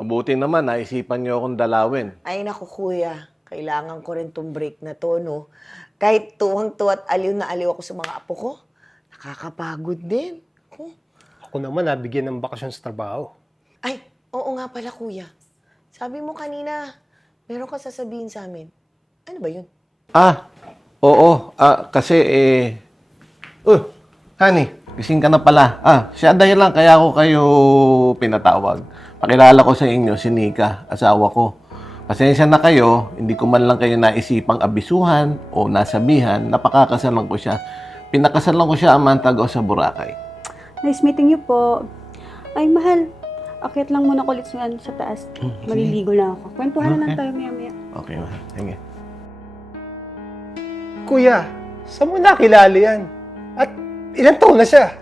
Mabuti naman, naisipan niyo akong dalawin. Ay naku kuya, kailangan ko rin tong break na to, no? Kahit tuwang-tuwa at aliw na aliw ako sa mga apo ko, nakakapagod din. Oh. Ako naman nabigyan ng bakasyon sa trabaho. Ay, oo nga pala kuya. Sabi mo kanina, meron ka sasabihin sa amin. Ano ba yun? Oo. Kasi honey, gising ka na pala. Siya dahilan kaya ako kayo pinatawag. Pakilala ko sa inyo si Nika, asawa ko. Pasensya na kayo, hindi ko man lang kayo naisipang abisuhan o nasabihan, napakakasalan ko siya. Pinakasalan ko siya Amantago sa Boracay. Nice meeting you po. Ay, mahal. Akit lang muna kulit sa taas. Maliligo lang ako. Kwentuhan na lang tayo maya-maya. Okay, mahal. Sige. Kuya, saan mo nakilala yan? At ilang taon na siya?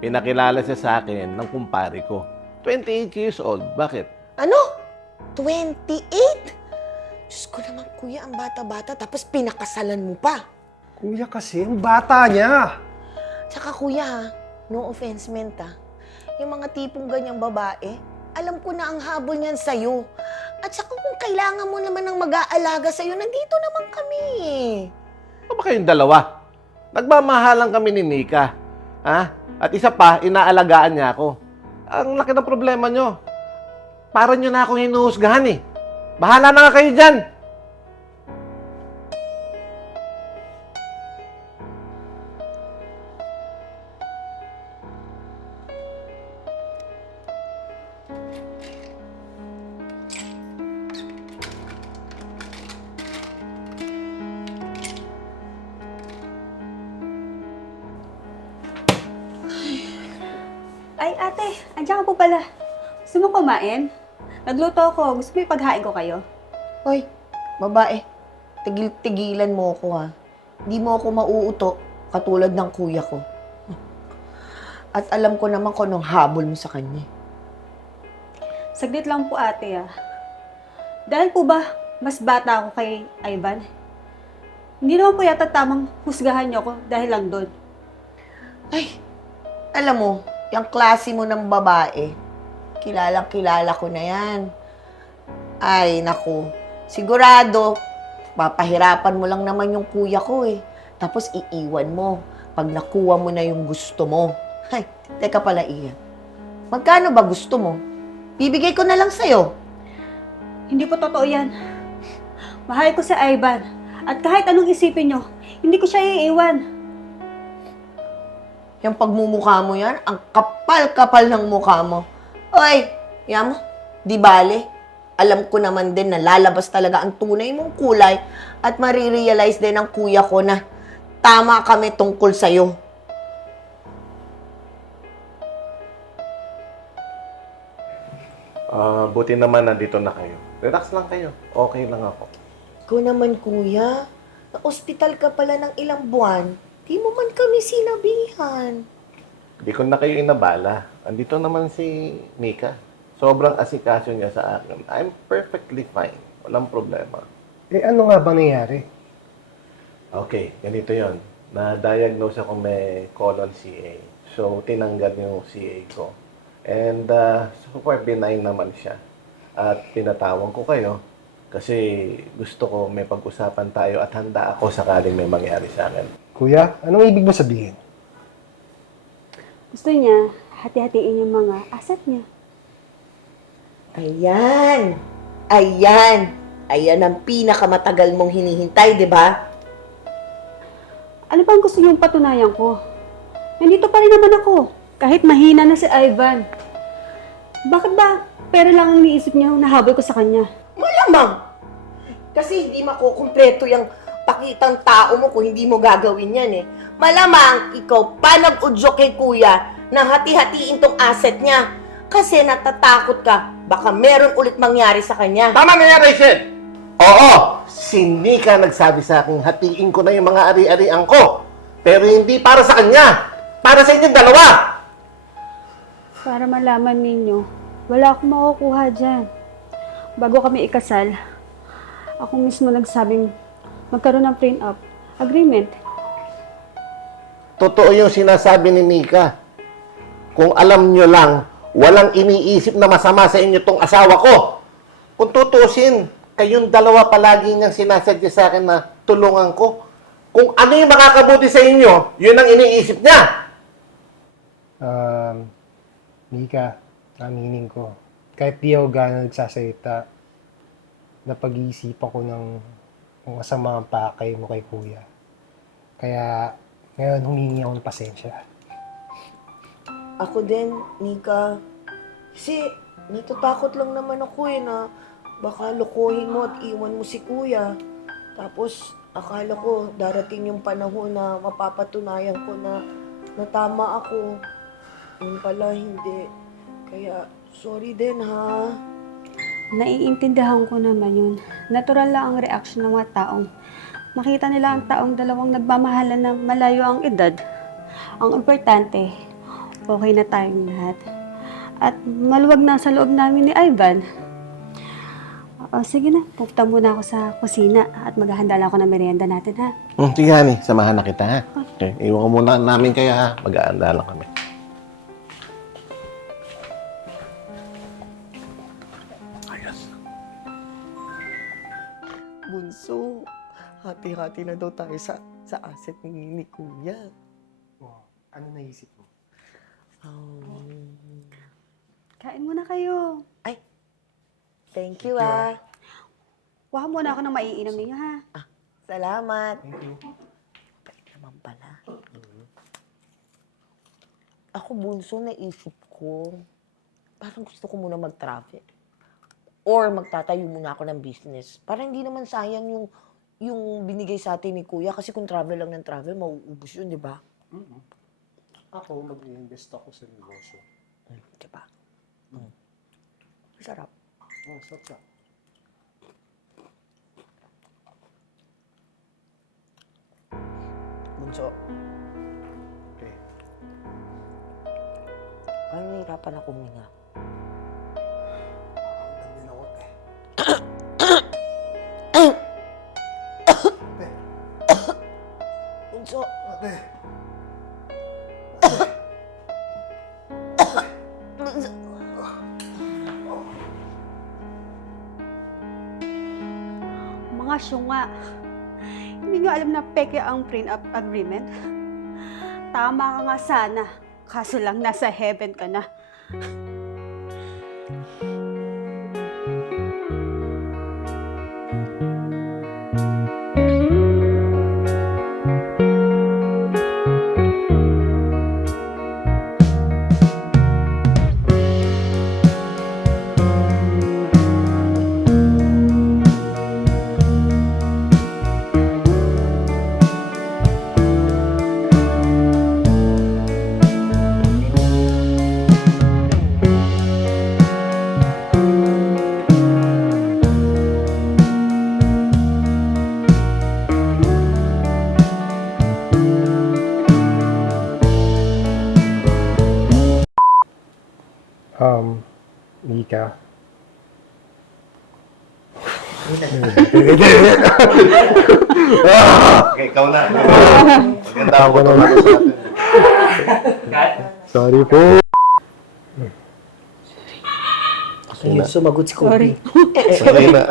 Pinakilala siya sa akin ng kumpare ko. 28 years old. Bakit? Ano? 28? Diyos ko naman kuya, ang bata-bata, tapos pinakasalan mo pa. Kuya kasi, ang bata niya. Tsaka kuya ha, no offense meant ha, yung mga tipong ganyang babae, alam ko na ang habol niyan sa'yo. At saka kung kailangan mo naman ng mag-aalaga sa'yo, nandito naman kami. Ano ba kayong dalawa? Nagmamahalan kami ni Nika. At isa pa, inaalagaan niya ako. Ang laki ng problema nyo. Para nyo na akong hinuhusgahan eh. Bahala na nga kayo dyan. Ay, ate. Andiyan ka po pala. Gusto mo kumain? Nagluto ako. Gusto mo ipaghain ko kayo? Hoy, babae, tigil-tigilan mo ako ha. Hindi mo ako mauuto katulad ng kuya ko. At alam ko naman kung anong habol mo sa kanya. Saglit lang po, ate, ah. Dahil po ba mas bata ako kay Ivan? Hindi naman po yata tamang husgahan niyo ako dahil lang doon. Ay, alam mo, yung klase mo ng babae, kilalang-kilala ko na yan. Ay, naku, sigurado, papahirapan mo lang naman yung kuya ko eh. Tapos iiwan mo pag nakuha mo na yung gusto mo. Ay, teka pala Ian, magkano ba gusto mo? Bibigay ko na lang sa'yo. Hindi po totoo yan. Mahal ko si Ivan. At kahit anong isipin niyo, hindi ko siya iiwan. Yung pagmumukha mo yan, ang kapal-kapal ng mukha mo. Oy, yan mo, di bale. Alam ko naman din na lalabas talaga ang tunay mong kulay at marirealize din ng kuya ko na tama kami tungkol sa'yo. Buti naman nandito na kayo. Relax lang kayo. Okay lang ako. Ikaw naman kuya, na-hospital ka pala ng ilang buwan. Di mo man kami sinabihan. Hindi ko na kayo inabala. Andito naman si Nika. Sobrang asikaso niya sa akin. I'm perfectly fine. Walang problema. Ano nga ba nangyari? Okay, ganito yon. Na-diagnose ako may colon CA. So, tinanggal yung CA ko. And super benign naman siya. At pinatawag ko kayo kasi gusto ko may pag-usapan tayo at handa ako sakaling may mangyari sa akin. Kuya, anong ibig mo sabihin? Gusto niya, hati-hatiin yung mga asset niya. Ayan. Ayan. Ayan ang pinakamatagal mong hinihintay, di ba? Ano bang gusto niyong patunayan ko? Nandito pa rin naman ako. Kahit mahina na si Ivan. Bakit ba pera lang ang niisip niya nahabol ko sa kanya? Malamang. Kasi hindi makukumpleto yung pakitang tao mo kung hindi mo gagawin yan eh. Malamang ikaw pa nag-udyo kay kuya na hati-hatiin tong asset niya. Kasi natatakot ka, baka meron ulit mangyari sa kanya. Tama na yan, Rachel! Oo! Si Nika nagsabi sa akin, hatiin ko na yung mga ari-arian ko. Pero hindi para sa kanya. Para sa inyong dalawa. Para malaman ninyo, wala akong makukuha dyan. Bago kami ikasal, ako mismo nagsabing magkaroon ng prenup agreement. Totoo yung sinasabi ni Nika. Kung alam nyo lang, Walang iniisip na masama sa inyo tong asawa ko. Kung tutusin, kayong dalawa palagi niyang sinasadya sa akin na tulungan ko. Kung ano yung makakabuti sa inyo, yun ang iniisip niya. Mika, aminin ko. Kahit di ako gano'n nagsasalita, napag-iisipan ko ng masama ang pakay mo kay kuya. Kaya ngayon humingi ako ng pasensya. Ako din, Nika. Kasi natatakot lang naman ako na baka lukuhin mo at iwan mo si kuya. Tapos akala ko darating yung panahon na mapapatunayan ko na tama ako. Yun pala hindi. Kaya sorry din ha. Naiintindihan ko naman yun. Natural lang ang reaction ng mga taong makita nila ang taong dalawang nagmamahalan na malayo ang edad. Ang importante, okay na tayong lahat. At maluwag na sa loob namin ni Ivan. Sige na, pupunta muna ako sa kusina at maghahanda lang ako ng merienda natin, ha? Sige, honey. Samahan na kita, ha? Okay. Iwan ko muna namin kaya, ha? Mag-aanda lang kami. Ayos. Bunso, hati-hati na daw tayo sa asset ni kuya. Ano naisip mo? Kain muna kayo. Ay, thank you ah. Kuha muna ako ng maiinom ninyo, ha? Salamat. Thank you. Bait naman pala. Ako, Bunso, naisip ko, parang gusto ko muna mag-travel. Or magtatayo muna ako ng business. Para hindi naman sayang yung binigay sa atin ni Kuya. Kasi kung travel lang ng travel, mauubos yun, di ba? Ako, mag-invest ako sa negosyo. Di ba? Sarap. Sarap. Bunso, Okay. parang nahihirapan ako huminga. Din ako, te. Bunso, Ate. Bunso. Mga syunga. Hindi nyo alam na peke ang prenup agreement? Tama ka nga sana. Kaso lang nasa heaven ka na. Mika. Okay, ikaw na. Maganda ako naman sa atin. Sorry po. Ayun, sumagot si Kobe. Sorry na.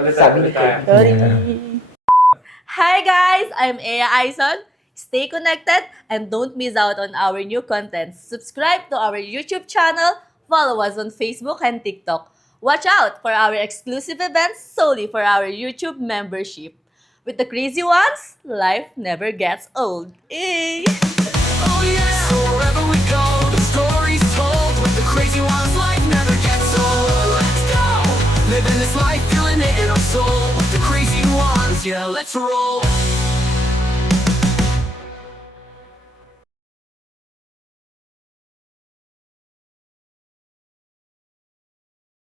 Hi guys, I'm Ea Aison. Stay connected and don't miss out on our new content. Subscribe to our YouTube channel, follow us on Facebook and TikTok. Watch out for our exclusive events solely for our YouTube membership. With the crazy ones, life never gets old. Eh? Oh yeah, so wherever we go, the story's told. With the crazy ones, life never gets old. Let's go, living this life, feeling it in our soul. With the crazy ones, yeah, let's roll.